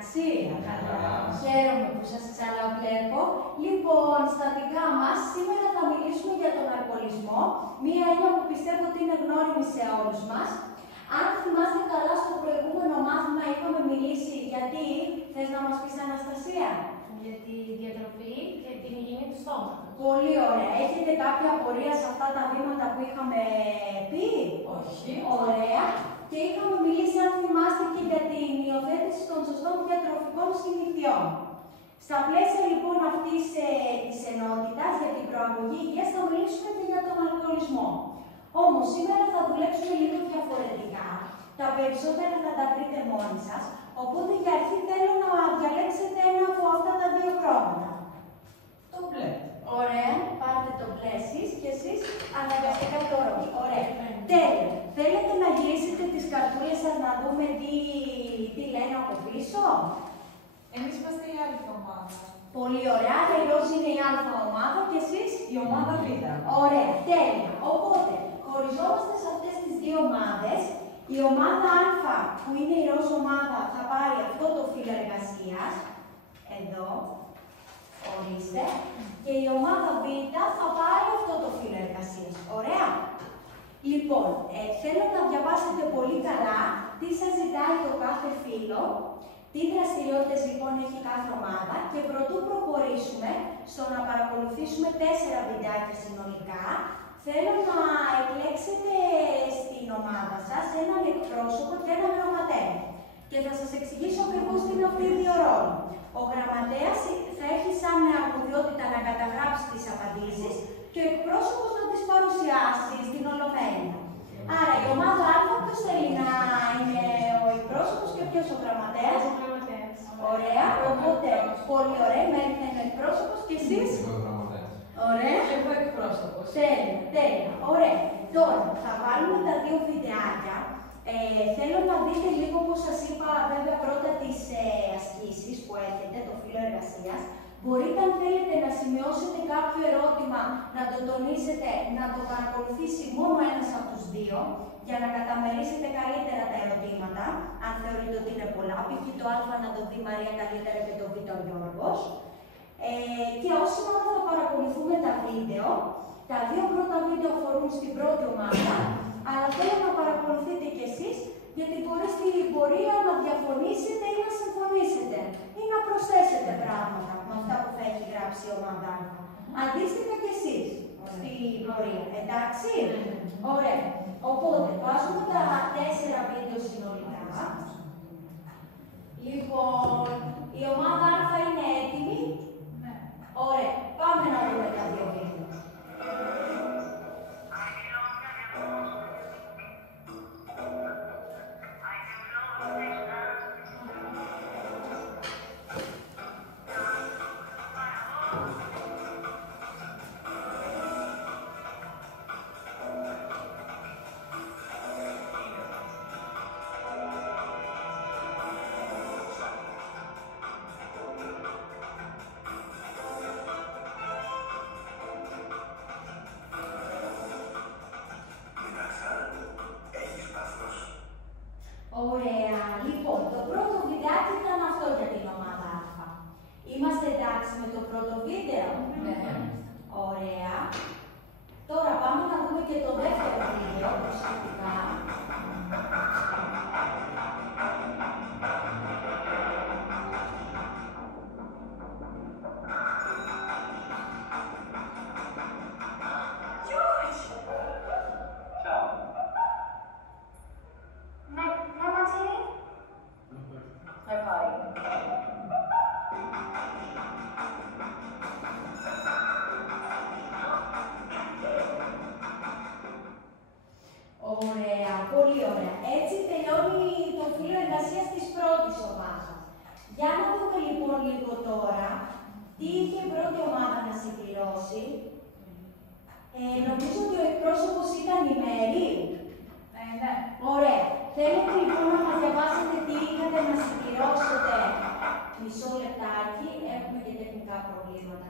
εντάξει. Χαίρομαι που σας ξαναβλέπω. Λοιπόν, στα δικά μας, σήμερα θα μιλήσουμε για τον αλκοολισμό, μία έννοια που πιστεύω ότι είναι γνώριμη σε όλους μας. Αν θυμάστε καλά, στο προηγούμενο μάθημα είχαμε μιλήσει γιατί, θες να μας πεις, Αναστασία? Για τη διατροφή και την υγιεινή του στόματος. Πολύ ωραία. Έχετε κάποια απορία σε αυτά τα βήματα που είχαμε πει? Όχι. Ωραία. Και είχαμε μιλήσει, αν θυμάστε, και για την υιοθέτηση των σωστών διατροφικών συνηθιών. Στα πλαίσια λοιπόν αυτής της ενότητας για την προαγωγή υγείας θα μιλήσουμε και για τον αλκοολισμό. Όμως σήμερα θα δουλέψουμε λίγο διαφορετικά. Τα περισσότερα θα τα βρείτε μόνοι σας. Οπότε για αρχή θέλω να διαλέξετε ένα από αυτά τα δύο χρώματα. Το μπλε. Ωραία. Πάρτε το μπλε εσείς και εσείς αναγκαστικά το ροζ. Ωραία. Τέλεια. Θέλετε να γυρίσετε τις καρτούλες σας να δούμε τι λένε από πίσω? Εμείς είμαστε η άλλη ομάδα. Πολύ ωραία. Η ροζ είναι η αλφα ομάδα και εσείς? Η ομάδα Β. Ωραία. Τέλεια. Οπότε, χωριζόμαστε σε αυτές τις δύο ομάδες. Η ομάδα Α, που είναι η ροζ ομάδα, θα πάρει αυτό το φύλλο εργασίας. Εδώ. Ορίστε. Και η ομάδα Β θα πάρει αυτό το φύλλο εργασίας. Ωραία. Λοιπόν, θέλω να διαβάσετε πολύ καλά τι σας ζητάει το κάθε φύλλο, τι δραστηριότητες λοιπόν έχει κάθε ομάδα και προτού προχωρήσουμε στο να παρακολουθήσουμε 4 βιντεάκια συνολικά, θέλω να εκλέξετε στην ομάδα σας έναν εκπρόσωπο και έναν γραμματέα. Και θα σας εξηγήσω ακριβώς τι είναι αυτοί οι δύο ρόλοι. Ο γραμματέας θα έχει σαν αρμοδιότητα να καταγράψει τις απαντήσεις και ο εκπρόσωπος να τις παρουσιάσει στην Ολομέλεια. Άρα η ομάδα Α, ποιος θέλει να είναι ο εκπρόσωπος και ποιος ο γραμματέας? Ο γραμματέας. Ωραία, οπότε πολύ ωραία, μέχρι να είναι ο εκπρόσωπος και εσείς? Ωραία. Και εγώ εκπρόσωπος. Τέλεια, τέλεια. Ωραία. Τώρα θα βάλουμε τα δύο βιντεάκια. Θέλω να δείτε λίγο, όπως σας είπα, βέβαια πρώτα τις ασκήσεις που έχετε, το φύλλο εργασίας. Μπορείτε, αν θέλετε, να σημειώσετε κάποιο ερώτημα, να το τονίσετε, να το παρακολουθήσει μόνο ένας από τους δύο, για να καταμερίσετε καλύτερα τα ερωτήματα, αν θεωρείτε ότι είναι πολλά. Π.χ. το Α να το δει η Μαρία καλύτερα και το Β ο Γιώργος. Και όσοι ώρα θα παρακολουθούμε τα βίντεο, τα δύο πρώτα βίντεο αφορούν στην πρώτη ομάδα, αλλά θέλω να παρακολουθείτε κι εσείς, γιατί μπορεί στην πορεία να διαφωνήσετε ή να συμφωνήσετε ή να προσθέσετε πράγματα με αυτά που θα έχει γράψει η ομάδα. Αντίστοιχα κι εσείς στην πορεία. Εντάξει? Ωραία. Οπότε, βάζουμε τα 4 βίντεο συνολικά. Λοιπόν, η ομάδα Α είναι έτοιμη. Ναι. Ωραία. Πάμε να δούμε τα δύο βίντεο. Ωραία. Λοιπόν, το πρώτο βιντεάκι ήταν αυτό για την ομάδα Α. Είμαστε εντάξει με το πρώτο βίντεο? Ναι. Ωραία. Τώρα πάμε να δούμε και το δεύτερο βίντεο προσεκτικά. Ωραία, πολύ ωραία. Έτσι τελειώνει το φύλλο εργασίας της πρώτης ομάδας. Για να δούμε λοιπόν λίγο τώρα τι είχε η πρώτη ομάδα να συμπληρώσει. Νομίζω ότι ο εκπρόσωπος ήταν η Μέρη. Ναι. Ωραία. Θέλετε λοιπόν να μας διαβάσετε τι είχατε να συμπληρώσετε? Μισό λεπτάκι, έχουμε και τεχνικά προβλήματα.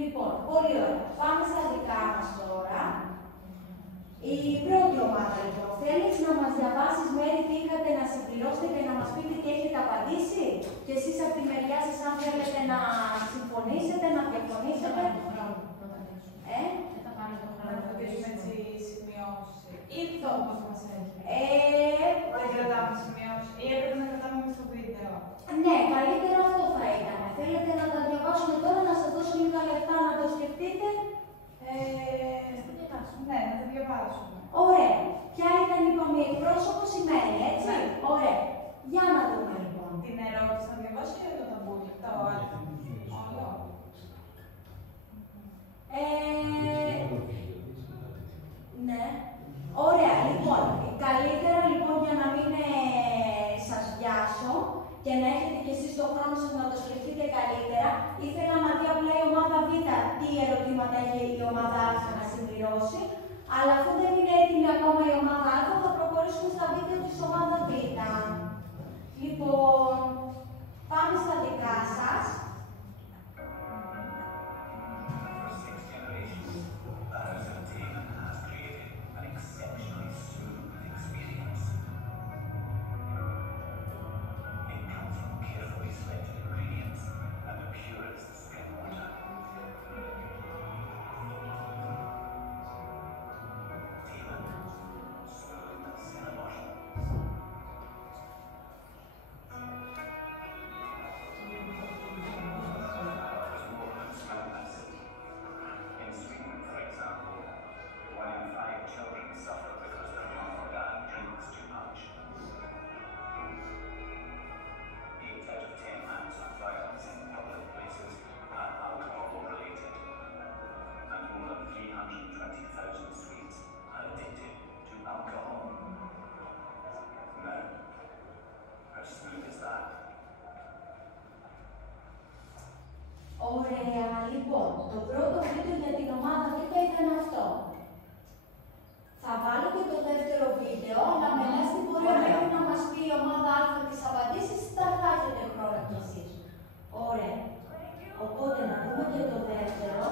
Λοιπόν, πολύ ωραία. Πάμε στα δικά μας τώρα. Η πρώτη ομάδα λοιπόν, θέλεις να μας διαβάσεις μέρη είχατε να συμπληρώσετε και να μας πείτε τι έχετε απαντήσει. Και εσείς από τη μεριά σας, αν θέλετε να συμφωνήσετε, να διαφωνήσετε. Δεν θα πάρει το Να χρόνο. κρατήσουμε έτσι σημειώσεις. Ή το όπως μας έχει. Δεν κρατάμε σημειώσεις. Ή έπρεπε να κρατάμε μες στο βίντεο. Ναι, καλύτερα αυτό θα ήταν. Θέλετε να τα διαβάσουμε τώρα, να σας δώσω λίγα λεπτά να το σκεφτείτε. Ναι, να τα διαβάσουμε. Ωραία. Ποια ήταν, είπαμε, η εκπρόσωπο σημαίνει, έτσι. Ναι. Ωραία. Για να δούμε λοιπόν. Την ερώτηση θα διαβάσω ή το ταμπούλι, το άλλο. Όλο. Ναι. Ωραία. Λοιπόν, καλύτερα λοιπόν για να μην σας βιάσω και να έχετε κι εσείς τον χρόνο σας να το σκεφτείτε καλύτερα, ήθελα να δει απλά η ομάδα Β τι ερωτήματα έχει η ομάδα Α να συμπληρώσει. Αλλά αφού δεν είναι έτοιμη ακόμα η ομάδα Α, θα προχωρήσουμε στα βίντεο της ομάδας Β. Λοιπόν, πάμε στα δικά σας. Ωραία, λοιπόν, το πρώτο βίντεο για την ομάδα Β ήταν αυτό. Θα βάλω και το δεύτερο βίντεο, αλλά μετά στην πορεία μέχρι να μας πει η ομάδα Α τις απαντήσεις, θα χάσετε χρόνο κι εσείς. Ωραία. Οπότε να δούμε και το δεύτερο.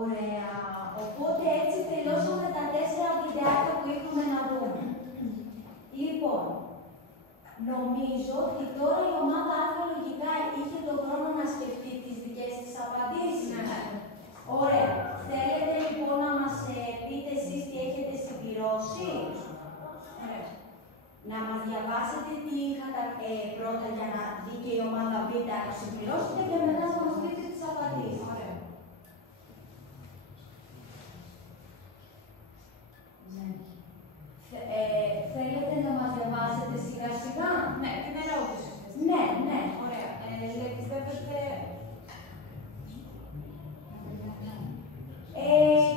Ωραία. Οπότε έτσι τελειώσαμε τα 4 βιντεάκια που είχαμε να δούμε. Λοιπόν, νομίζω ότι τώρα η ομάδα Α λογικά είχε τον χρόνο να σκεφτεί τις δικές της απαντήσεις. Ναι. Ωραία. Θέλετε λοιπόν να μας πείτε εσείς τι έχετε συμπληρώσει. Να μας διαβάσετε τι είχατε πρώτα για να δει και η ομάδα Β να συμπληρώσετε και μετά να μας πείτε τις απαντήσεις. Ωραία. Θέλετε να μας διαβάσετε σιγά σιγά. Ναι, την ερώτηση. Ναι, ναι. Ωραία. Πιστεύετε...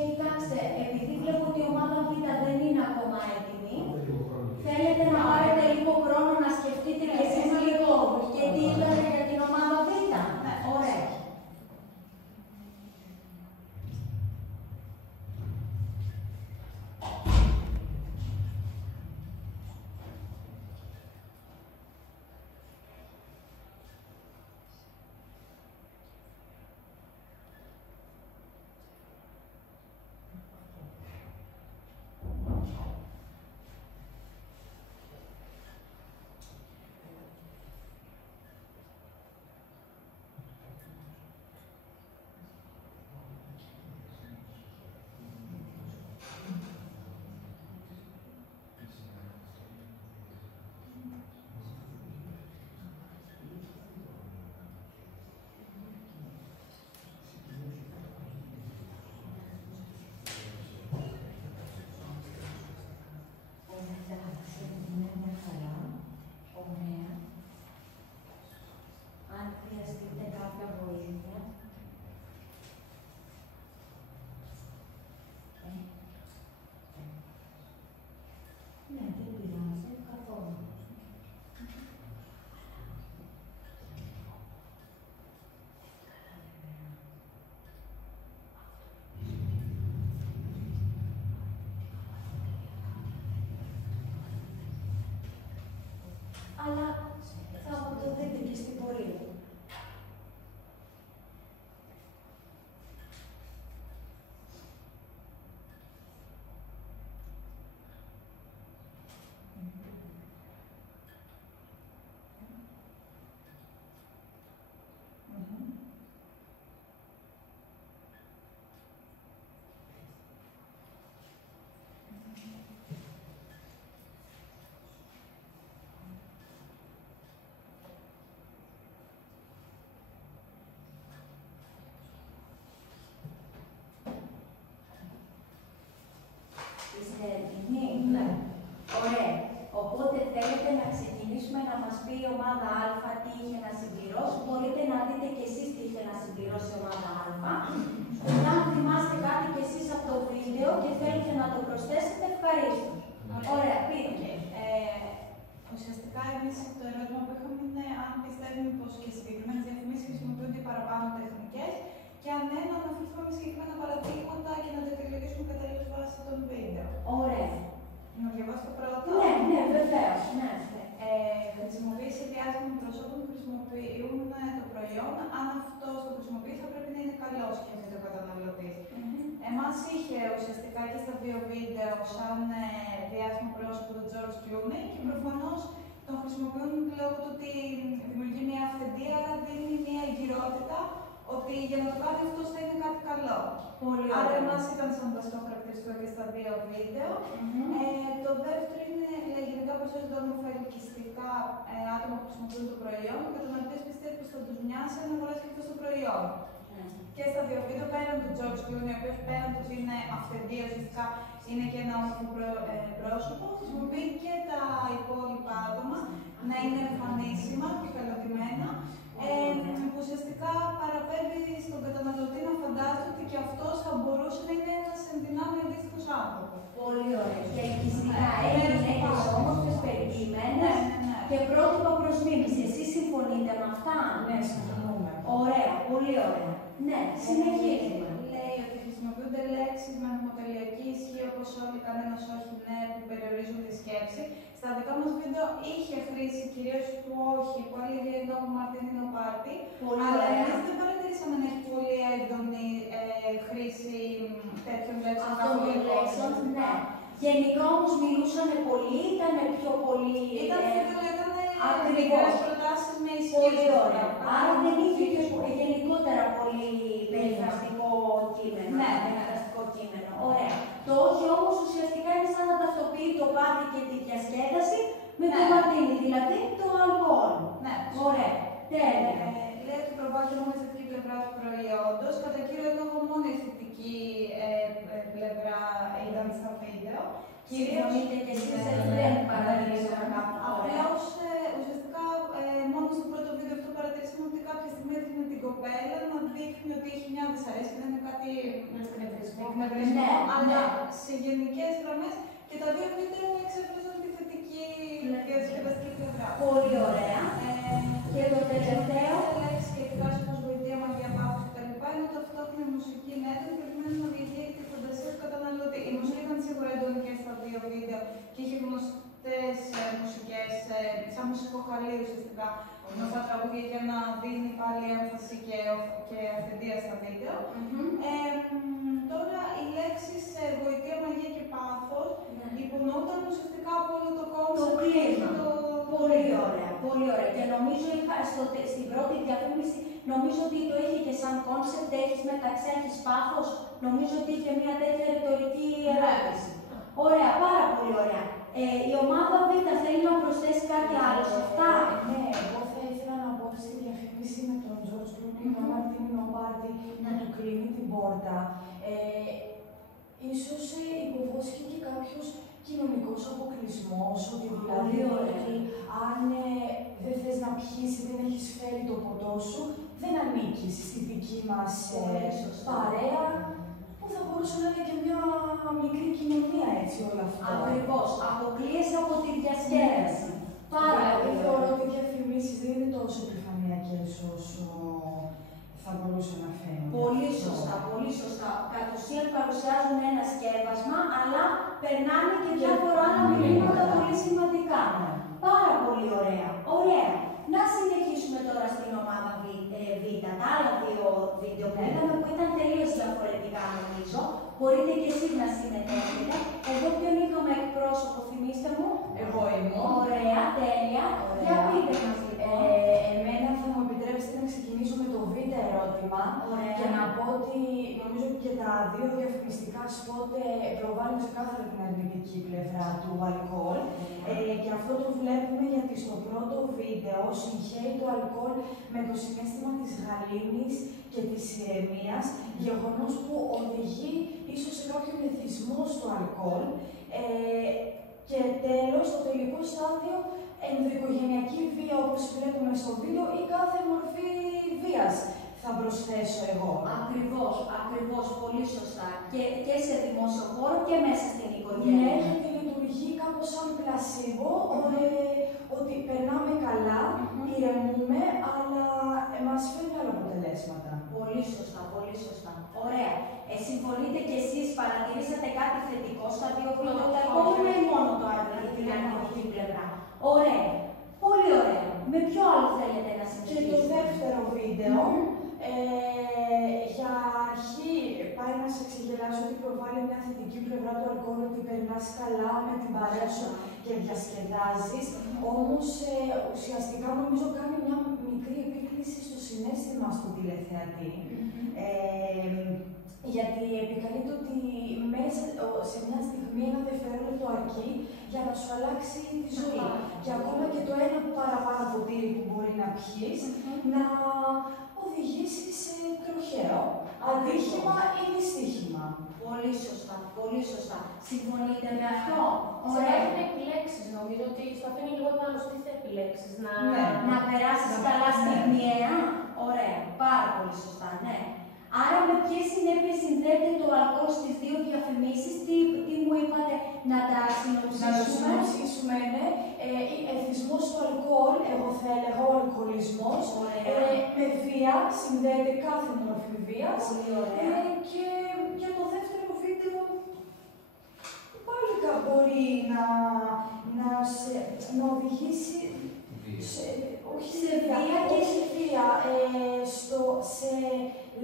Κοιτάξτε, επειδή βλέπω ότι η ομάδα Β δεν είναι ακόμα έτοιμη, θέλετε να πάρετε λίγο χρόνο να σκεφτείτε και εσείς λίγο και τι είπατε για την ομάδα Β. Ναι. Ωραία. αλλά θα το δείτε και στην πορεία. Είστε έτοιμοι? Ναι. Ωραία. Οπότε θέλετε να ξεκινήσουμε να μας πει η ομάδα Α τι είχε να συμπληρώσει. Μπορείτε να δείτε και εσείς τι είχε να συμπληρώσει η ομάδα Α. Αν θυμάστε κάτι και εσείς από το βίντεο και θέλετε να το προσθέσετε, ευχαρίστω. Ωραία, πείτε. Ουσιαστικά, εμείς το ερώτημα που είχαμε είναι αν πιστεύουμε πως και συγκεκριμένες διαφημίσεις χρησιμοποιούνται παραπάνω τεχνικές και αν ναι, να αναφερθούμε με συγκεκριμένα παραδείγματα και να τα αιτιολογήσουμε κατάλληλα βάσει των βίντεο. Ωραία. Να διαβάσω το πρώτο. Ναι, βεβαίως. Ναι. Χρησιμοποίηση διάσημων προσώπων που χρησιμοποιούν το προϊόν. Αν αυτό το χρησιμοποιεί, θα πρέπει να είναι καλό, σκέφτεται ο καταναλωτής. Εμάς είχε ουσιαστικά και στα δύο βίντεο σαν διάσημο πρόσωπο του George Clooney και προφανώς τον χρησιμοποιούν λόγω του ότι δημιουργεί μια αυθεντία, αλλά δίνει μια εγκυρότητα ότι για να το κάνει αυτό θα είναι κάτι καλό. Άρα, εμάς ήταν σαν βασικό χαρακτηριστικό και στα δύο βίντεο. Το δεύτερο είναι γενικά πως δεν ωφελικιστικά άτομα που χρησιμοποιούν το προϊόν. Ο καταναλωτής πιστεύει πως θα τους μοιάσει αν αγοράσει αυτό το προϊόν. Και στα δύο βίντεο, πέραν του George Clooney, ο οποίος πέραν του ότι είναι αυθεντία, ουσιαστικά είναι και ένα όμορφο πρόσωπο, χρησιμοποιεί και τα υπόλοιπα άτομα να είναι εμφανίσιμα και καλωτημένα. Που ουσιαστικά παραπέμπει στον καταναλωτή να φαντάζεται ότι και αυτός θα μπορούσε να είναι ένας ενδυνάμει αντίστοιχος άνθρωπος. Πολύ ωραία. Και ελκυστικά γυναίκες όμορφες, περιποιημένες και πρότυπα προς μίμηση. Εσείς συμφωνείτε με αυτά? Ναι, συμφωνούμε. Ωραία, πολύ ωραία. Ναι, συνεχίζουμε. Λέει ότι χρησιμοποιούνται λέξεις με νομοτελειακή ισχύ όπως όλοι, κανένας όχι, ναι, που περιορίζουν τη σκέψη. Στα δικά μας βίντεο είχε χρήση κυρίως του όχι, που αλήθεια είναι ο Μαρτίν είναι ο Πάρτι. Αλλά εμείς δεν παρατηρήσαμε να έχει πολύ έντονη χρήση τέτοιων λέξεων. Αυτών των λέξεων, ναι. Γενικά όμως μιλούσαν πολύ, ήταν πιο πολύ. Ήταν ακριβώς προτάσεις με ισχύ. Πολύ ωραία. Άρα δεν είχε γενικότερα πολύ περιφραστικό κείμενο. Ναι, περιφραστικό κείμενο. Ωραία. Το όχι όμως ουσιαστικά είναι σαν να ταυτοποιεί το πάρτι και τη διασκέδαση με το μαρτίνι, δηλαδή το αλκοόλ. Ναι. Ωραία. Τέλεια. Λέει ότι προβάλλεται μόνο η θετική πλευρά του προϊόντος. Κατά κύριο λόγο, μόνο η θετική πλευρά ήταν στα βίντεο. Συμφωνείτε και εσείς, δεν παρατηρήσαμε κάπου. Απλώς, ουσιαστικά, μόνο στο πρώτο βίντεο αυτό παρατηρήσαμε ότι κάποια στιγμή έδειχνε την κοπέλα να δείχνει ότι έχει μια δυσαρέσκεια, δεν είναι κάτι εκνευρισμό, αλλά σε γενικές γραμμές και τα δύο βίντεο εξέφραζαν τη θετική και διασκεδαστική πλευρά. Πολύ ωραία. Και το τελευταίο. Λέξη και εκφράσει όπως βοηθεία, μαγεία, πάθος κτλ. Είναι ταυτόχρονη μουσική νέτων προκειμένου να διαχείριζε τη φαντασία του καταναλωτή. Η μουσική ήταν σίγουρα έντονη και στα δύο βίντεο και είχε γνωστές μουσικές, σαν μουσικό χαλί ουσιαστικά, γνωστά τραγούδια για να δίνει πάλι έμφαση και αυθεντία στα βίντεο. Τώρα οι λέξεις βοηθεία, μαγεία και πάθος υπονοούνταν ουσιαστικά από όλο το κόμμα. Το κλίμα. Πολύ ωραία. Πολύ ωραία. Και νομίζω στην πρώτη διαφήμιση, νομίζω ότι το είχε και σαν κόνσεπτ, έχεις μεταξύ, έχεις πάθος. Νομίζω ότι είχε μια τέτοια ρητορική ερώτηση. Ωραία, πάρα πολύ ωραία. Η ομάδα Β θέλει να προσθέσει κάτι άλλο σε αυτά. Ναι, εγώ θα ήθελα να πω στη διαφήμιση με τον George Clooney, ο Μαρτίν είναι ο Πάρτι, να του κλείνει την πόρτα. Ίσως υποβόσκει και κάποιος κοινωνικός αποκλεισμός, ότι δηλαδή αν δεν θες να πιείς ή δεν έχεις φέρει το ποτό σου, δεν ανήκεις στη δική μας παρέα, που θα μπορούσε να είναι και μια μικρή κοινωνία έτσι όλα αυτά. Ακριβώς. Αποκλείεσαι από τη διασκέδαση. Πάρα πολύ. Θεωρώ ότι οι διαφημίσεις δεν είναι τόσο επιφανειακές όσο θα μπορούσε να φαίνεται. Πολύ σωστά, πολύ σωστά. Κατ' ουσίαν παρουσιάζουν ένα σκεύασμα, αλλά περνάνε και διάφορα άλλα μηνύματα πολύ σημαντικά. Πάρα πολύ ωραία. Ωραία. Να συνεχίσουμε τώρα στην ομάδα Β. Τα άλλα δύο βίντεο που είδαμε που ήταν τελείως διαφορετικά νομίζω. Μπορείτε και εσείς να συμμετέχετε. Εδώ ποιον είχαμε εκπρόσωπο, θυμίστε μου. Εγώ ήμουν. Ωραία, τέλεια. Για πείτε μας λοιπόν. Εμένα θα μου επιτρέψετε να ξεκινήσω με το β' ερώτημα. Ωραία. Και να πω ότι νομίζω και τα δύο διαφημιστικά σποτ προβάλλουν ξεκάθαρα την αρνητική πλευρά του αλκοόλ. Και αυτό το βλέπουμε γιατί στο πρώτο βίντεο συγχαίει το αλκοόλ με το συναίσθημα της γαλήνης και της ηρεμίας, γεγονός που οδηγεί ίσως σε κάποιο εθισμό στο αλκοόλ. Και τέλος, στο τελικό στάδιο, ενδοοικογενειακή βία, όπως βλέπουμε στο βίντεο, ή κάθε μορφή βίας, θα προσθέσω εγώ. Ακριβώς, ακριβώς, πολύ σωστά. Και σε δημόσιο χώρο και μέσα στην οικογένεια. Ναι, γιατί λειτουργεί κάπως σαν πλασίμπο, ότι περνάμε καλά, ηρεμούμε, αλλά μας φέρνει άλλα αποτελέσματα. Πολύ σωστά, πολύ σωστά. Ωραία. Συμφωνείτε κι εσείς, παρατηρήσατε κάτι θετικό στα δύο βίντεο, τα επόμενα ή μόνο το αρνητικό, την αρνητική πλευρά. Ωραία. Πολύ ωραία. Με ποιο άλλο θέλετε να συνεχίσετε? Και το δεύτερο βίντεο, για αρχή πάει να σε ξεγελάσω ότι προβάλλει μια θετική πλευρά του αλκοόλ, ότι περνάς καλά με την παρέα σου και διασκεδάζεις. Όμως ουσιαστικά νομίζω κάνει μια μικρή επίκληση στο συναίσθημα του τηλεθεατή. Γιατί επικαλείται ότι μέσα σε μια στιγμή, ένα δευτερόλεπτο αρκεί για να σου αλλάξει τη ζωή. Και ακόμα και το ένα παραπάνω ποτήρι που μπορεί να πιείς, να οδηγήσει σε τροχαίο ατύχημα ή δυστύχημα. Πολύ σωστά, πολύ σωστά. Συμφωνείτε με αυτό? Ωραία. Έχουν επιλέξεις, νομίζω ότι στο αφήνει λίγο πάνω στις επιλέξεις. Να περάσεις καλά στιγμιαία. Ωραία, πάρα πολύ σωστά, ναι. Άρα με ποιες συνέπειες συνδέεται το αλκοόλ στις δύο διαφημίσεις, τι μου είπατε να τα συνοψίσουμε? Να το συνοψίσουμε, ναι. Εθισμός στο αλκοόλ, εγώ θα έλεγα ο αλκοολισμός. Με βία, συνδέεται κάθε μορφή βίας. Πολύ ωραία. Και για το δεύτερο βίντεο, πάλι μπορεί να οδηγήσει όχι σε βία και σε βία, σε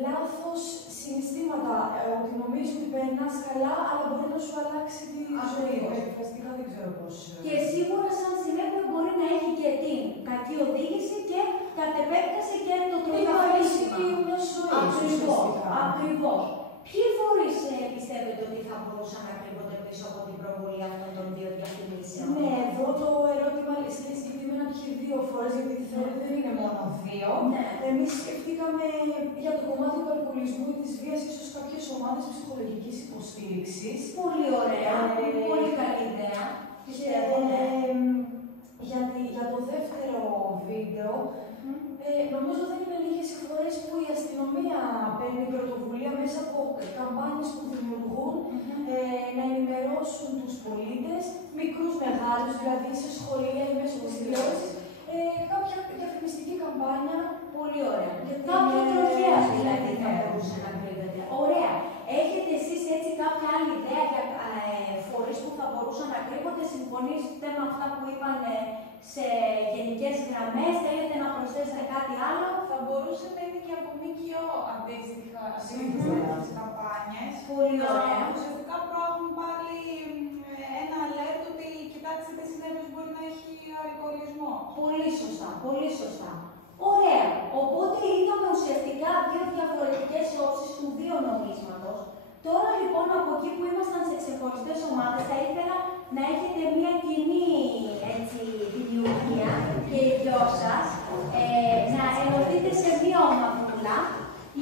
λάθος συναισθήματα, ότι νομίζω ότι περνάς καλά, αλλά μπορεί να σου αλλάξει τη ζωή. Εκφραστικά δεν ξέρω πώς. Και σίγουρα σαν συνέπεια μπορεί να έχει και την κακή οδήγηση και κατ' επέκταση και το τροφοδοτήσιμο. Ακριβώς, ακριβώς. Ποιοι φορείς πιστεύετε ότι θα μπορούσαν να κρύβονται πίσω από την προβολή αυτών των δύο διαφημίσεων? Ναι, εδώ το ερώτημα είναι συγκεκριμένα και δύο φορές, γιατί δεν είναι μόνο δύο. Ναι. Εμείς σκεφτήκαμε για το κομμάτι του αλκοολισμού ή της βίας, ίσως κάποιες ομάδες ψυχολογικής υποστήριξης. Πολύ ωραία, πολύ καλή ιδέα. Πιστεύω, ναι. Για το δεύτερο βίντεο, νομίζω δεν είναι λίγες οι φορές που η αστυνομία παίρνει πρωτοβουλία μέσα από καμπάνιες που δημιουργούν να ενημερώσουν τους πολίτες, μικρούς μεγάλους, δηλαδή σε σχολεία ή μέσω της τηλεόρασης, κάποια διαφημιστική καμπάνια. Πολύ ωραία. Κάποιο τροχέα δηλαδή θα μπορούσε να κρύβεται. Ωραία. Έχετε εσείς έτσι κάποια άλλη ιδέα για φορείς που θα μπορούσαν να κρύβονται? Συμφωνήσετε με αυτά που είπαν σε γενικές γραμμές? Θέλετε να προσθέσετε κάτι άλλο? Θα μπορούσε να είναι και από ΜΚΟ αντίστοιχα τις καμπάνιες. Πολύ ωραία. Ουσιαστικά προάγουν πάλι ένα alert ότι κοιτάξτε τι συνέπειες μπορεί να έχει ο αλκοολισμός. Πολύ σωστά, πολύ σωστά. Ωραία. Οπότε είδαμε ουσιαστικά δύο διαφορετικές όψεις του δύο νομίσματος. Τώρα λοιπόν από εκεί που ήμασταν σε ξεχωριστές ομάδες, θα ήθελα να έχετε μια κοινή δημιουργία και οι δυο σας να ενωθείτε σε μια ομαδούλα.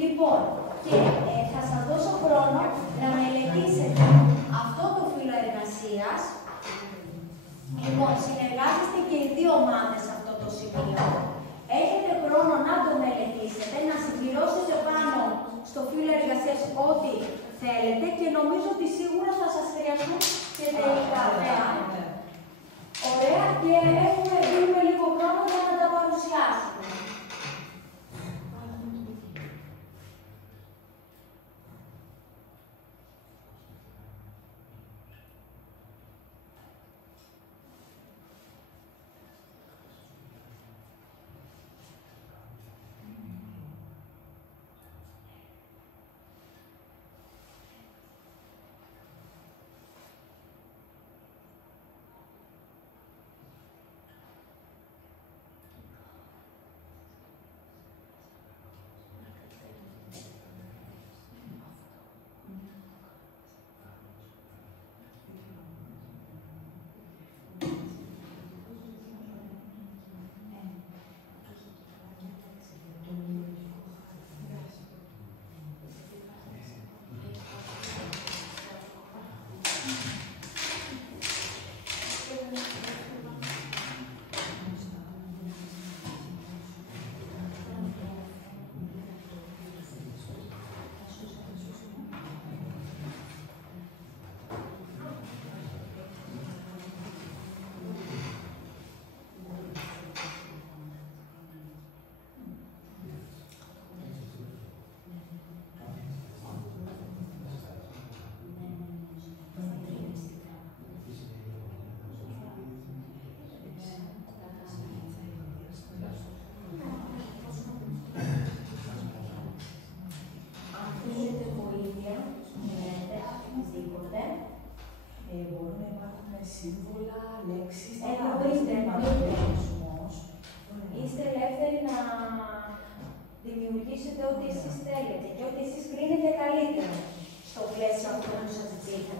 Λοιπόν, και θα σας δώσω χρόνο να μελετήσετε αυτό το φύλλο εργασίας. Λοιπόν, συνεργάζεστε και οι δύο ομάδες σε αυτό το σημείο. Έχετε χρόνο να το μελετήσετε, να συμπληρώσετε πάνω στο φύλλο εργασίας ό,τι θέλετε και νομίζω ότι σίγουρα θα σας χρειαστούν και τελικά. Ωραία, και δίνουμε λίγο χρόνο για να τα παρουσιάσουμε. σύμβολα, λέξεις, Εννοείται. Είστε ελεύθεροι να δημιουργήσετε ό,τι εσείς θέλετε και ό,τι εσείς κρίνετε καλύτερο στο πλαίσιο αυτό που σας ζητείτε.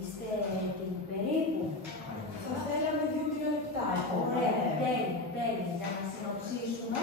Είστε έτοιμοι περίπου? Θα θέλαμε 2-3 λεπτά. Ωραία, τέλεια. Για να συνοψίσουμε.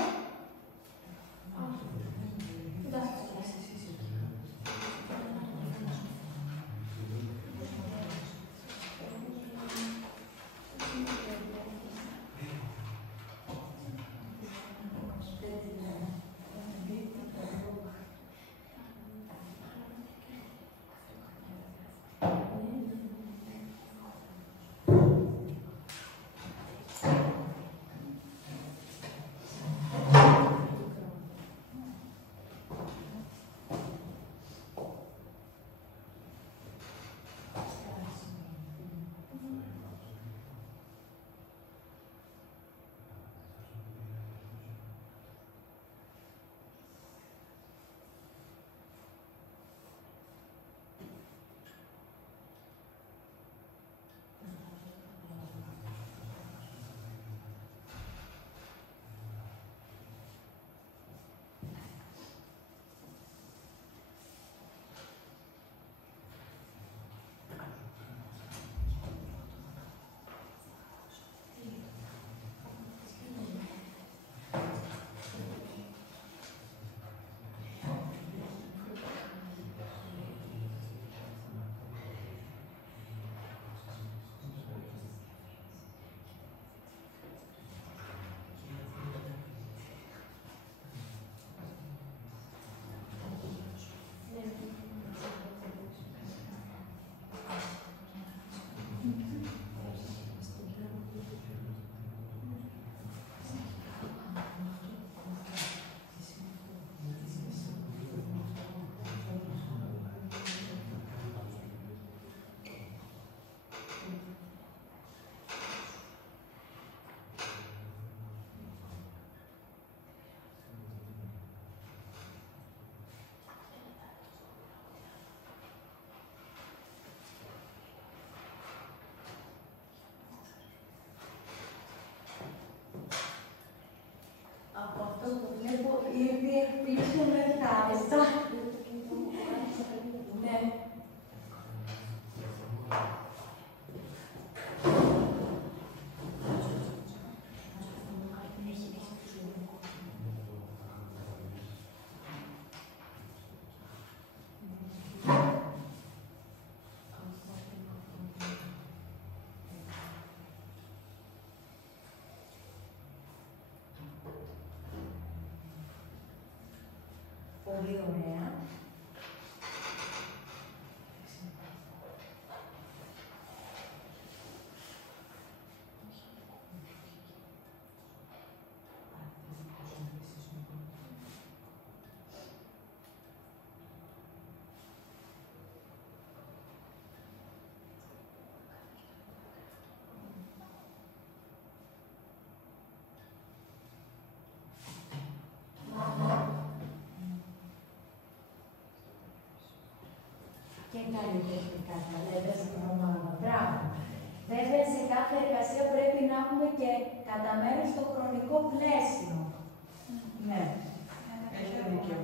Από αυτό που βλέπω, ήδη εκπλήσουμε ευχάριστα. Ναι. Πολύ ωραία. καλλιτεχνικά ταλέντα στην ομάδα. Μπράβο. Βέβαια, σε κάθε εργασία πρέπει να έχουμε και κατά μέρος το χρονικό πλαίσιο. Ναι, έχει δίκιο.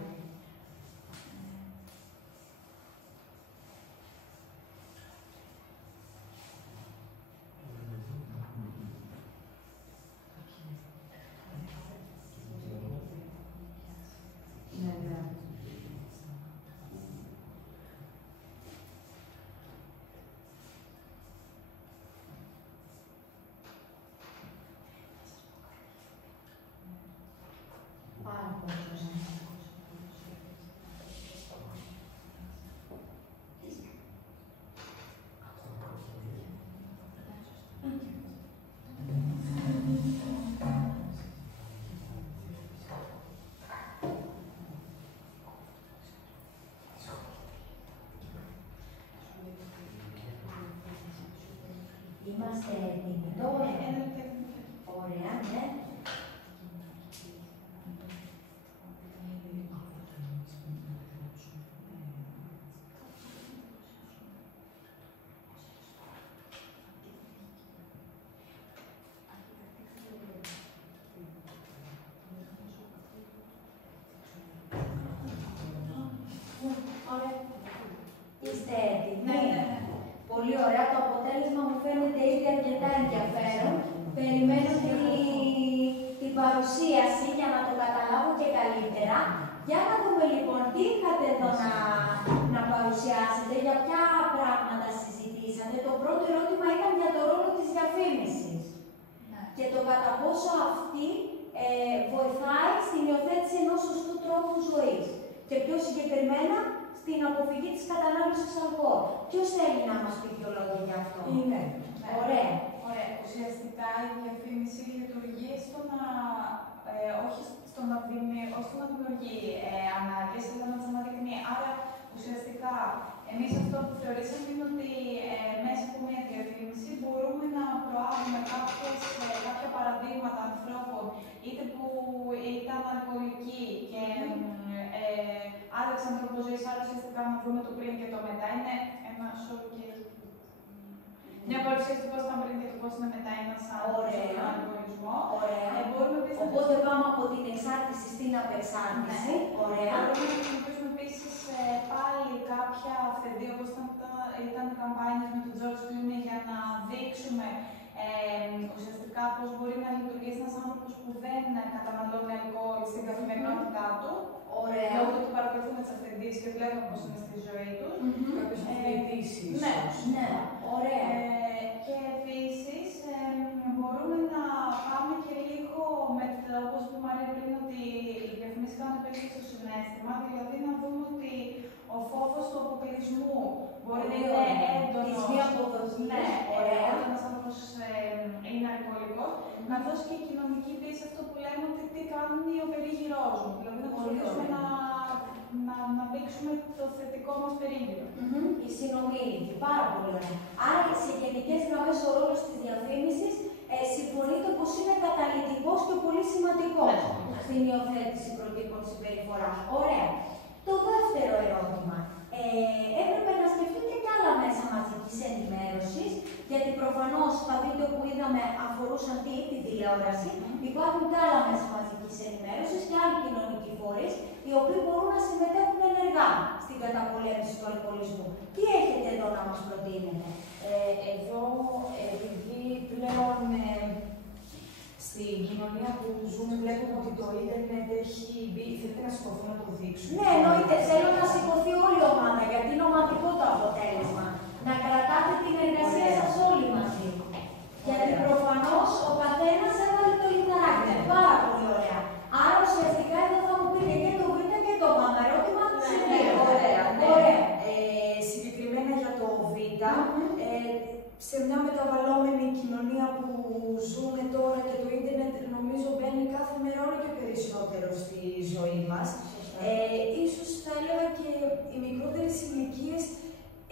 Είμαστε έτοιμοι τώρα. Ωραία, ναι. Είστε έτοιμοι? Πολύ ωραία. Το αποτέλεσμα μου φαίνεται ήδη αρκετά ενδιαφέρον. Περιμένω την παρουσίαση για να το καταλάβω και καλύτερα. Για να δούμε λοιπόν τι είχατε εδώ να παρουσιάσετε, για ποια πράγματα συζητήσατε. Το πρώτο ερώτημα ήταν για το ρόλο της διαφήμισης. Και το κατά πόσο αυτή βοηθάει στην υιοθέτηση ενός σωστού τρόπου ζωής. Και πιο συγκεκριμένα, στην αποφυγή της κατανάλωσης αλκοόλ. Ποιος θέλει να μας πει δύο λόγια για αυτό? Είναι. Ωραία. Ωραία. Ουσιαστικά η διαφήμιση λειτουργεί στο να, όχι στο να δημιουργεί ανάγκες, αλλά να τις αναδεικνύει. Άρα, ουσιαστικά, εμείς αυτό που θεωρήσαμε είναι ότι μέσα από μια διαφήμιση μπορούμε να προάγουμε κάποια παραδείγματα ανθρώπων, είτε που ήταν αλκοολικοί και άλλαξαν τρόπο ζωής, άρα ουσιαστικά να βρούμε το πριν και το μετά. Είναι ένα showcase. Μια παρουσίαση του πώς ήταν πριν και του πώς είναι μετά ένας αλκοολισμό. Ωραία. Οπότε πάμε από την εξάρτηση στην απεξάρτηση. Ωραία. Μπορούμε να χρησιμοποιήσουμε επίσης πάλι κάποια αυθεντία, όπως ήταν οι καμπάνιες με τον George Clooney, για να δείξουμε ουσιαστικά πώς μπορεί να λειτουργήσει ένας άνθρωπος που δεν καταναλώνει αλκοόλ στην καθημερινότητά του. Ωραία. Λόγω του ότι παρακολουθούμε τις αυθεντίες και βλέπουμε πώς είναι στη ζωή τους. Κάποιες αυθεντήσεις. Ναι, ωραία. Και επίσης μπορούμε να πάμε και λίγο με το, όπως είπε η Μαρία πριν, ότι οι διαφημίσεις κάνουν επέκταση στο συναίσθημα, δηλαδή να δούμε ότι ο φόβος του αποκλεισμού μπορεί να είναι έντονος. Της μη αποδοχής. Ναι, όταν ένας άνθρωπος είναι αλκοολικός, να δώσει και κοινωνική πίεση, αυτό που λέμε ότι τι κάνουν οι περίγυρός μου. Δηλαδή να προσπαθήσουμε να δείξουμε το θετικό μας περίγυρο. Η συνομήλικη, πάρα πολύ ωραία. Άρα, σε γενικές γραμμές, ο ρόλος της διαφήμισης συμφωνείτε πως είναι καταλυτικός και πολύ σημαντικός στην υιοθέτηση προτύπων συμπεριφοράς. Ωραία. Το δεύτερο ερώτημα. Έπρεπε να σκεφτείτε και άλλα μέσα μαζικής ενημέρωσης, γιατί προφανώς τα βίντεο που είδαμε αφορούσαν τη τηλεόραση. Υπάρχουν και άλλα μέσα μαζικής ενημέρωσης και άλλοι κοινωνικοί φορείς, οι οποίοι μπορούν να συμμετέχουν ενεργά στην καταπολέμηση του αλκοολισμού. Τι έχετε εδώ να μας προτείνετε? Εδώ, επειδή πλέον στην κοινωνία που ζούμε, βλέπουμε ότι το ίντερνετ έχει μπει. Θέλετε να σηκωθώ να το δείξουμε? Ναι, εννοείται. Θέλω να σηκωθεί όλη η ομάδα, γιατί είναι ομαδικό το αποτέλεσμα. Να κρατάτε την εργασία σας όλοι μαζί. Γιατί προφανώς ο καθένας έβαλε το λιθαράκι. Πάρα πολύ ωραία. Άρα ουσιαστικά εδώ θα μου πείτε και το β' και το γ. Ερώτημα Ωραία. Συγκεκριμένα για το β', σε μια μεταβαλλόμενη κοινωνία που ζούμε τώρα και το ίντερνετ νομίζω μπαίνει κάθε μέρα όλο και περισσότερο στη ζωή μας. Ίσως θα έλεγα και οι μικρότερες ηλικίες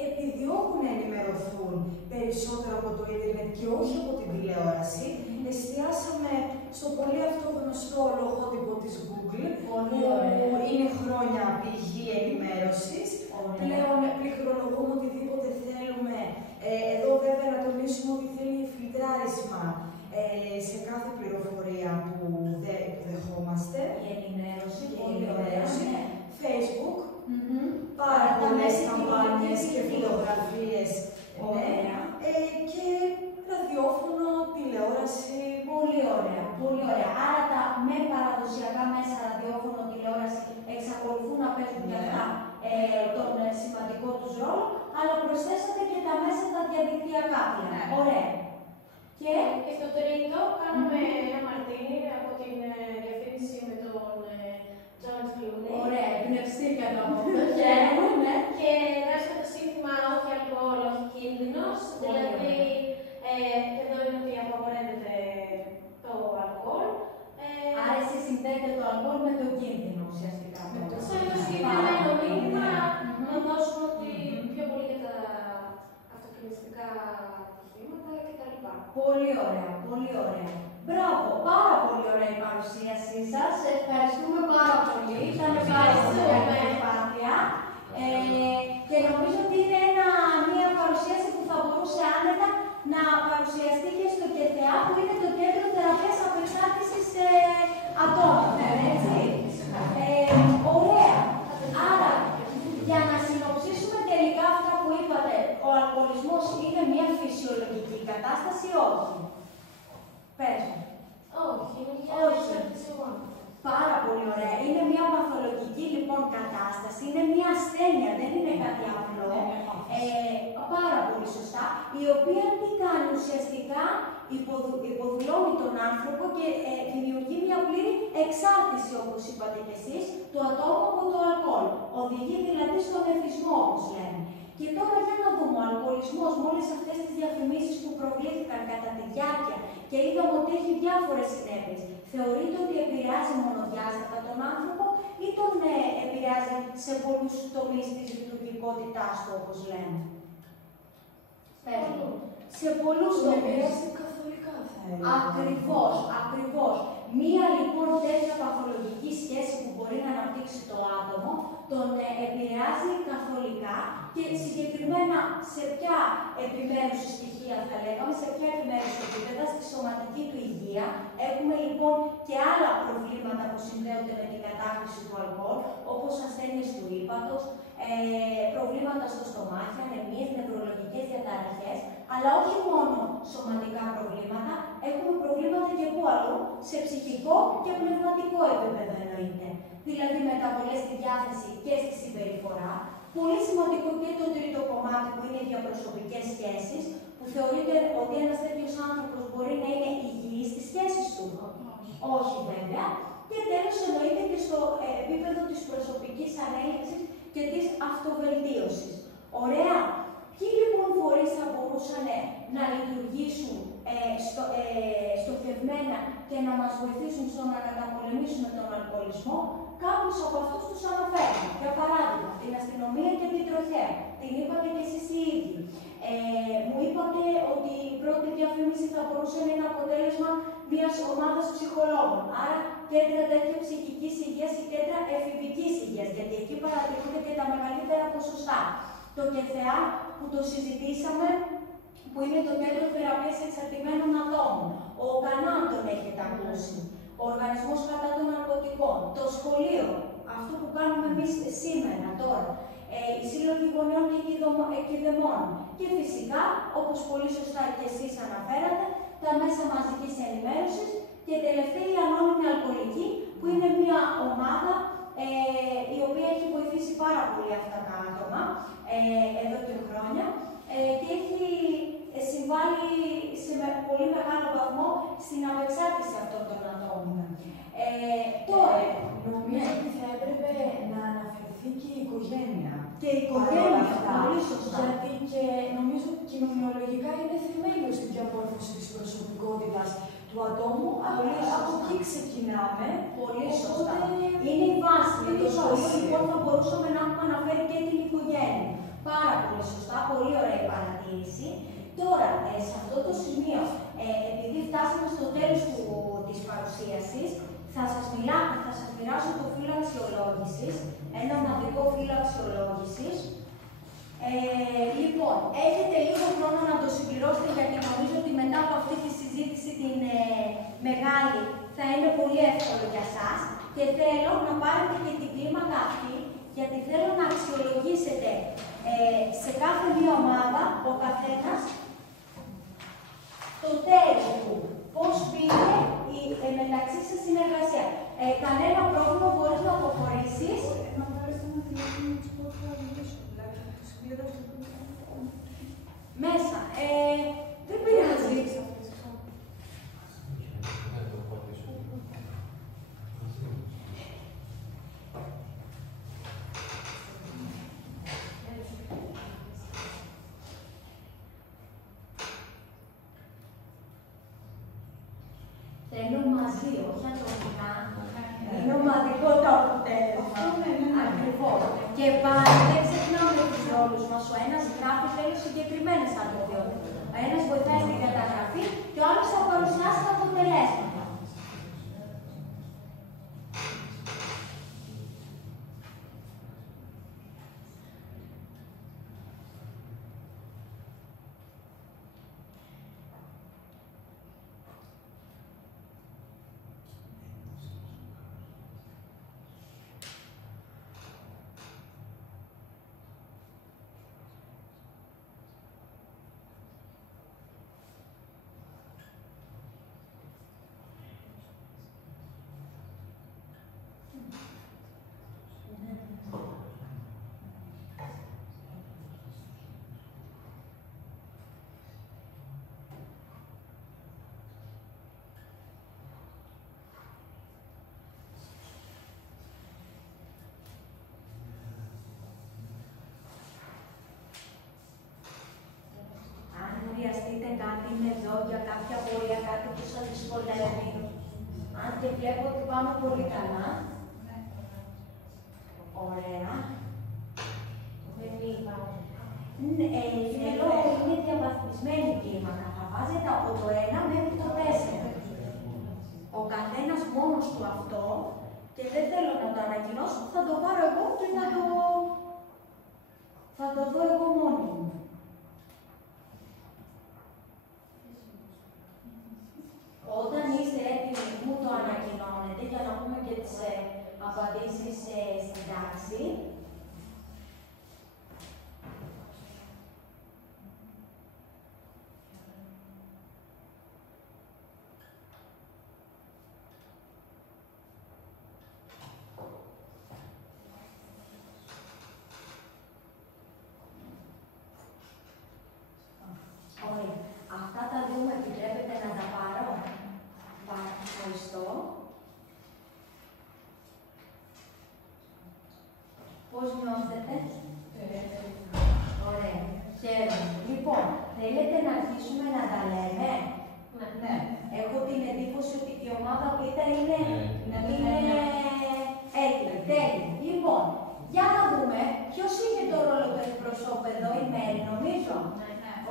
επιδιώκουν να ενημερωθούν περισσότερο από το ίντερνετ και όχι από την τηλεόραση. Εστιάσαμε στο πολύ αυτό γνωστό λογότυπο της Google, που είναι χρόνια πηγή ενημέρωσης. πλέον πληκτρολογούμε οτιδήποτε θέλουμε. Εδώ βέβαια να τονίσουμε ότι θέλει φιλτράρισμα σε κάθε πληροφορία που δεχόμαστε. Η ενημέρωση, Η πολύ ενημέρωση. ωραία. Facebook, πάρα πολλές καμπάνιες και φωτογραφίες. Ωραία. Και ραδιόφωνο, τηλεόραση. Πολύ ωραία, πολύ ωραία. Άρα τα με παραδοσιακά μέσα, ραδιόφωνο, τηλεόραση, εξακολουθούν να παίζουν και αυτά τον σημαντικό τους ρόλο, αλλά προσθέσατε και τα μέσα τα διαδικτυακά πλέον. Ωραία. Και στο τρίτο κάναμε ένα μαρτίνι από την διαφήμιση με τον George Clooney. Ωραία, εμπνευστήκατε από αυτό. Χαίρομαι. Και δώσαμε το σύνθημα όχι αλκοόλ, όχι κίνδυνος. Δηλαδή, εδώ είναι ότι απαγορεύεται το αλκοόλ. Άρα εσείς συνδέετε το αλκοόλ με το κίνδυνο ουσιαστικά. Σε ένα συγκεκριμένο μήνυμα να δώσουμε ότι πιο πολύ για τα αυτοκινητικά ατυχήματα κτλ. Πολύ ωραία, πολύ ωραία. Μπράβο, πάρα πολύ ωραία η παρουσίασή σας. Ευχαριστούμε πάρα πολύ. Ήταν πάρα πολύ ωραία προσπάθεια. Και νομίζω ότι είναι μια παρουσίαση που θα μπορούσε άνετα να παρουσιαστεί και στο ΚΕΘΕΑ, που είναι το Κέντρο Θεραπείας Απεξάρτησης Ατόμων. Έτσι. Ωραία. Άρα, για να συνοψίσουμε τελικά αυτά που είπατε, ο αλκοολισμός είναι μια φυσιολογική κατάσταση ή όχι? Πες μου. Όχι, είναι μια εξάρτηση ο άνθρωπος. Πάρα πολύ ωραία. Είναι μια παθολογική λοιπόν κατάσταση, είναι μια ασθένεια, δεν είναι κάτι απλό. Πάρα πολύ σωστά. Η οποία τι κάνει ουσιαστικά, υποδουλώνει τον άνθρωπο και δημιουργεί μια πλήρη εξάρτηση, όπως είπατε κι εσείς, του ατόμου από το αλκοόλ. Οδηγεί δηλαδή στον εθισμό, όπως λέμε. Και τώρα για να δούμε, ο αλκοολισμός με όλες αυτές τις διαφημίσεις που προβλήθηκαν κατά τη διάρκεια και είδαμε ότι έχει διάφορες συνέπειες. Θεωρείτε ότι επηρεάζει μονοδιάστατα τον άνθρωπο ή τον επηρεάζει σε πολλούς τομείς της λειτουργικότητάς του, όπως λέμε? Σε πολλούς τομείς. Καθολικά θα έλεγα. Ακριβώς, ακριβώς. Μία λοιπόν τέτοια παθολογική σχέση που μπορεί να αναπτύξει το άτομο, τον επηρεάζει καθολικά και συγκεκριμένα σε ποια επιμέρους στοιχεία θα λέγαμε, σε ποια επιμέρους επίπεδα, στη σωματική του υγεία. Έχουμε λοιπόν και άλλα προβλήματα που συνδέονται με την κατάχρηση του αλκοόλ, όπως ασθένειες του ύπατος, προβλήματα στο στομάχι, ανεμίες, νευρολογικές διαταραχές, αλλά όχι μόνο σωματικά προβλήματα, έχουμε προβλήματα και πού αλλού, σε ψυχικό και πνευματικό επίπεδο εννοείται. Δηλαδή μεταβολές στη διάθεση και στη συμπεριφορά. Πολύ σημαντικό και το τρίτο κομμάτι που είναι οι διαπροσωπικές σχέσεις, που θεωρείται ότι ένας τέτοιος άνθρωπος μπορεί να είναι υγιής στις σχέσεις του. Όχι βέβαια. Και τέλος εννοείται και στο επίπεδο της προσωπικής ανέλυξης και της αυτοβελτίωσης. Ωραία. Ποιοι λοιπόν φορείς θα μπορούσαν να λειτουργήσουν στοχευμένα και να μας βοηθήσουν στο να καταπολεμήσουμε τον αλκοολισμό? Κάποιους από αυτούς τους αναφέρουμε. Για παράδειγμα, την αστυνομία και την τροχέα. Την είπατε και εσείς οι ίδιοι. Μου είπατε ότι η πρώτη διαφήμιση θα μπορούσε να είναι αποτέλεσμα μιας ομάδας ψυχολόγων. Άρα κέντρα τέτοια ψυχικής υγείας ή κέντρα εφηβικής υγείας, γιατί εκεί παρατηρούνται και τα μεγαλύτερα ποσοστά. Το ΚΕΘΕΑ που το συζητήσαμε, που είναι το Κέντρο Θεραπείας Εξαρτημένων Ατόμων. Ο ΚΑΝΑ τον έχετε ακούσει. Ο Οργανισμός Κατά των Ναρκωτικών. Το σχολείο, αυτό που κάνουμε εμείς σήμερα, τώρα. Οι σύλλογοι γονιών και εκκηδεμόνων. Και φυσικά, όπως πολύ σωστά και εσείς αναφέρατε, τα μέσα μαζικής ενημέρωσης και τελευταία η Ανώνυμη Αλκοολική, που είναι μια ομάδα η οποία έχει βοηθήσει πάρα πολύ αυτά τα άτομα εδώ και χρόνια και έχει συμβάλει σε πολύ μεγάλο βαθμό στην απεξάρτηση αυτών των ατόμων. Τώρα, νομίζω ότι θα έπρεπε να αναφερθεί και η οικογένεια. Και η οικογένεια, πολύ σωστά. Γιατί και νομίζω κοινωνιολογικά είναι θεμέλιο στην διαμόρφωση της προσωπικότητας του ατόμου. Από εκεί ξεκινάμε. Πολύ σωστά. Είναι η βάση. Με το σχολείο λοιπόν θα μπορούσαμε να έχουμε αναφέρει και την οικογένεια. Πάρα πολύ σωστά, πολύ ωραία η παρατήρηση. Τώρα, σε αυτό το σημείο, επειδή φτάσαμε στο τέλος της παρουσίασης, θα σας μοιράσω το φύλλο αξιολόγησης, ένα ομαδικό φύλλο αξιολόγησης, Λοιπόν, έχετε λίγο χρόνο να το συμπληρώσετε, γιατί νομίζω ότι μετά από αυτή τη συζήτηση την μεγάλη θα είναι πολύ εύκολο για σας. Και θέλω να πάρετε και την κλίμακα αυτή, γιατί θέλω να αξιολογήσετε σε κάθε μία ομάδα ο καθένας το τέλος του. Πώς πήγε η μεταξύ σας συνεργασία. Κανένα πρόβλημα, μπορείς να αποχωρήσεις. Μέσα. Δεν πειράζει. Θέλω μαζί, όχι ατομικά. Είναι ομαδικό το αποτέλεσμα. Ακριβώς. Και πάλι δεν ξεχνάμε τους ρόλους μας. Ο ένας γράφει, θέλει συγκεκριμένες αρμοδιότητες. Ο ένας βοηθάει στην καταγραφή και ο άλλος θα παρουσιάσει τα αποτελέσματα. Χρειαστείτε κάτι με εδώ για κάποια απορία, κάτι που σας δυσκολεύει. Αν και βλέπω ότι πάμε πολύ καλά. Ωραία. Θέλω είναι διαβαθμισμένη κλίμακα. Θα βάζετε από το 1 μέχρι το 4. Ο καθένας μόνος του αυτό, και δεν θέλω να το ανακοινώσω, θα το πάρω εγώ και θα το δω εγώ μόνη μου. Όταν είστε έτοιμοι, μου το ανακοινώνετε για να πούμε και τις απαντήσεις στην τάξη. Ωραία. Αυτά τα δούμε, επιτρέπετε να τα πάρω. Ευχαριστώ. Πώς νιώθετε? Ωραία. Χαίρομαι. Λοιπόν, θέλετε να αρχίσουμε να τα λέμε? Ναι. Έχω την εντύπωση ότι η ομάδα Β είναι έτοιμη. Τέλεια. Λοιπόν, για να δούμε ποιος είχε το ρόλο του εκπροσώπου εδώ, η Μέρη, νομίζω.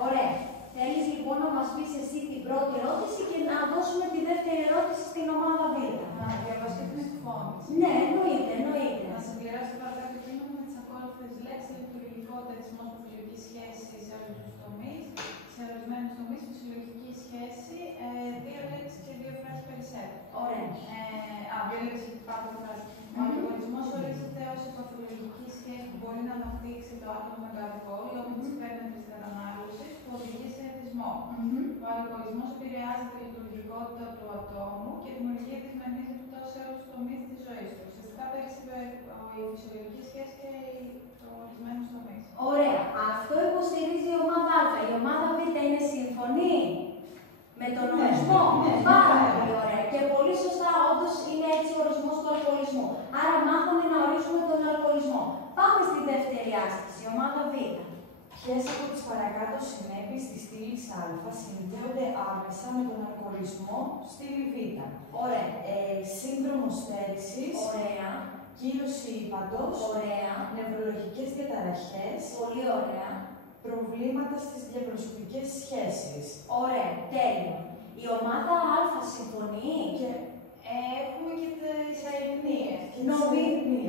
Ωραία. Θέλεις λοιπόν να μας πεις εσύ την πρώτη ερώτηση και να δώσουμε τη δεύτερη ερώτηση στην ομάδα Β. Να διαβαστεί την εκφώνηση. Ναι, εννοείται. Να συμπληρώσει το παρακάτω κείμενο με τις ακόλουθες λέξεις: λειτουργικότητα της μορφοφιλικής σχέσης σε όλους τους τομείς, σε ορισμένους τομείς, φυσιολογική σχέση, δύο λέξεις και δύο φράσεις περισσότερο. Ωραία. Δύο λέξεις και πάρα πολλές φράσεις. Ο αλκοολισμός ορίζεται ως η παθολογική σχέση που μπορεί να αναπτύξει το άτομο με το αλκοόλ λόγω της υπέρμετρης κατανάλωσης που οδηγεί σε εθισμό. Ο αλκοολισμός επηρεάζει τη λειτουργικότητα του ατόμου και δημιουργεί δυσμενείς επιπτώσεις σε όλους τους τομείς της ζωής του. Ουσιαστικά περίσσευε η φυσιολογική σχέση και ορισμένους τομείς. Ωραία. Αυτό υποστηρίζει η ομάδα Α. Η ομάδα Β είναι σύμφωνη με τον ορισμό. Πάρα πολύ ωραία. Και πολύ σωστά, όντως είναι έτσι ο ορισμός του αλκοολισμού. Άρα μάθαμε να ορίσουμε τον αλκοολισμό. Πάμε στη δεύτερη άσκηση, η ομάδα Β. Ποιες από τις παρακάτω συνέπειες της στήλης Α συνδέονται άμεσα με τον αλκοολισμό στήλη Β? Ωραία. Σύνδρομο στέρησης, Ωραία. κύρωση ύπαντος, Ωραία. νευρολογικές διαταραχές, Πολύ ωραία. προβλήματα στις διαπροσωπικές σχέσεις. Ωραία. Τέλειο. Η ομάδα Α συμφωνεί. Και Έχουμε και τις αϊπνίες.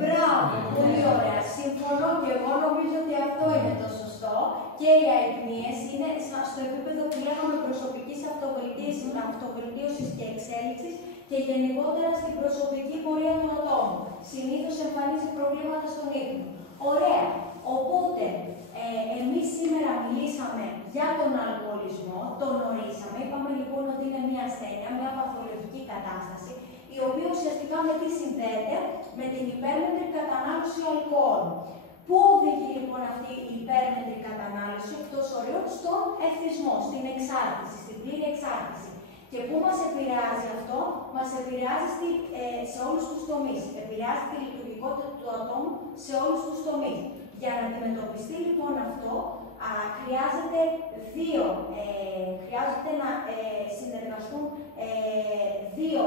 Μπράβο. Πολύ ωραία. Συμφωνώ και εγώ, νομίζω ότι αυτό είναι το σωστό. σωστό, και οι αϊπνίες είναι στο επίπεδο που λέγαμε προσωπικής αυτοβελτίωσης και εξέλιξης και γενικότερα στην προσωπική πορεία του ατόμου. Συνήθως εμφανίζει προβλήματα στον ύπνο. Ωραία. Οπότε, εμείς σήμερα μιλήσαμε για τον αλκοολισμό, τον ορίσαμε. Είπαμε λοιπόν ότι είναι μια ασθένεια, μια παθολογική κατάσταση, η οποία ουσιαστικά με τι συνδέεται? Με την υπέρμετρη κατανάλωση αλκοόλου. Πού οδηγεί λοιπόν αυτή η υπέρμετρη κατανάλωση εκτός ορίων? Στον εθισμό, στην εξάρτηση, στην πλήρη εξάρτηση. Και πού μας επηρεάζει αυτό? Μας επηρεάζει σε όλους τους τομείς. Επηρεάζει τη λειτουργικότητα του ατόμου σε όλους τους τομείς. Για να αντιμετωπιστεί λοιπόν αυτό, χρειάζεται να συνεργαστούν δύο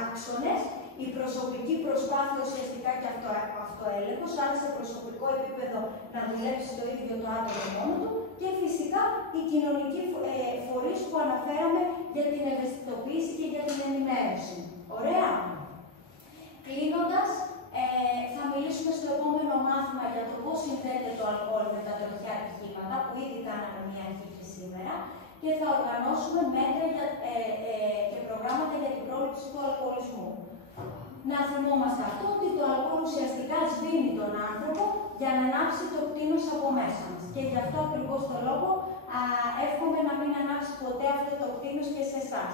άξονες. Η προσωπική προσπάθεια ουσιαστικά και αυτοέλεγχος, άρα σε προσωπικό επίπεδο να δουλέψει το ίδιο το άτομο μόνο του, και φυσικά οι κοινωνικοί φορείς που αναφέραμε για την ευαισθητοποίηση και για την ενημέρωση. Ωραία. Κλείνοντας, θα μιλήσουμε στο επόμενο μάθημα για το πώς συνδέεται το αλκοόλ με τα τροχιά ατυχήματα, που ήδη κάναμε μια αρχή σήμερα, και θα οργανώσουμε μέτρα και προγράμματα για την πρόληψη του αλκοολισμού. Να θυμόμαστε αυτό, ότι το αλκοόλ ουσιαστικά σβήνει τον άνθρωπο για να ανάψει το κτήνος από μέσα μας. Και γι' αυτό ακριβώς το λόγο εύχομαι να μην ανάψει ποτέ αυτό το κτήνος και σε εσάς.